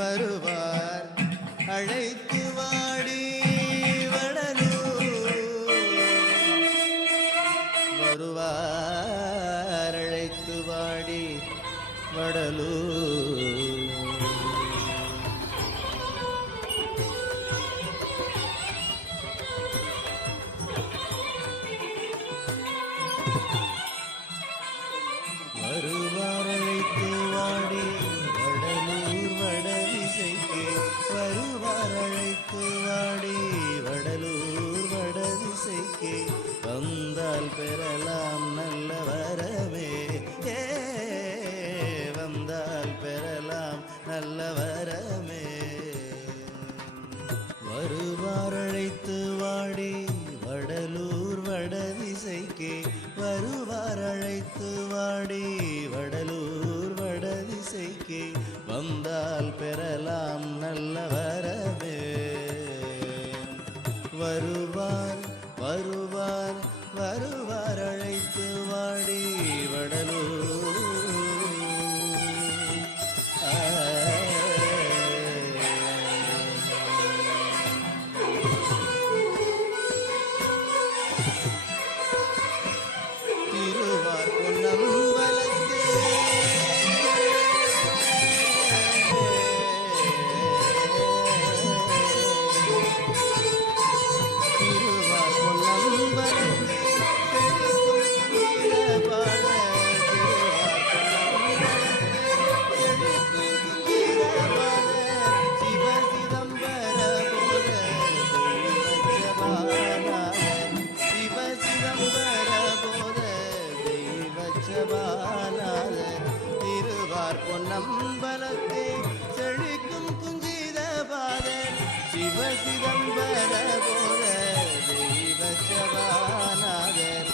வருவார். அழைத்து வாடி வடலூர். வருவார் அழைத்து வாடி வடலூர். வடக்கு வாடி வடலூர் வடதிசைக்கு வந்தால் பெறலாம் நல்ல வரமே. ஏ வந்தால் பெறலாம் நல்ல வரமே. வருவாரழைத்து வாடி வடலூர் வடதிசைக்கே. வருவாரழைத்து வாடி வடலூர் வடதிசைக்கே. வந்தால் பெறலாம் வருவார் சிதம்பரத்தே செழிக்கும் குஞ்சித பாத சிவ சிதம்பர போத தெய்வ சபாநாதர்.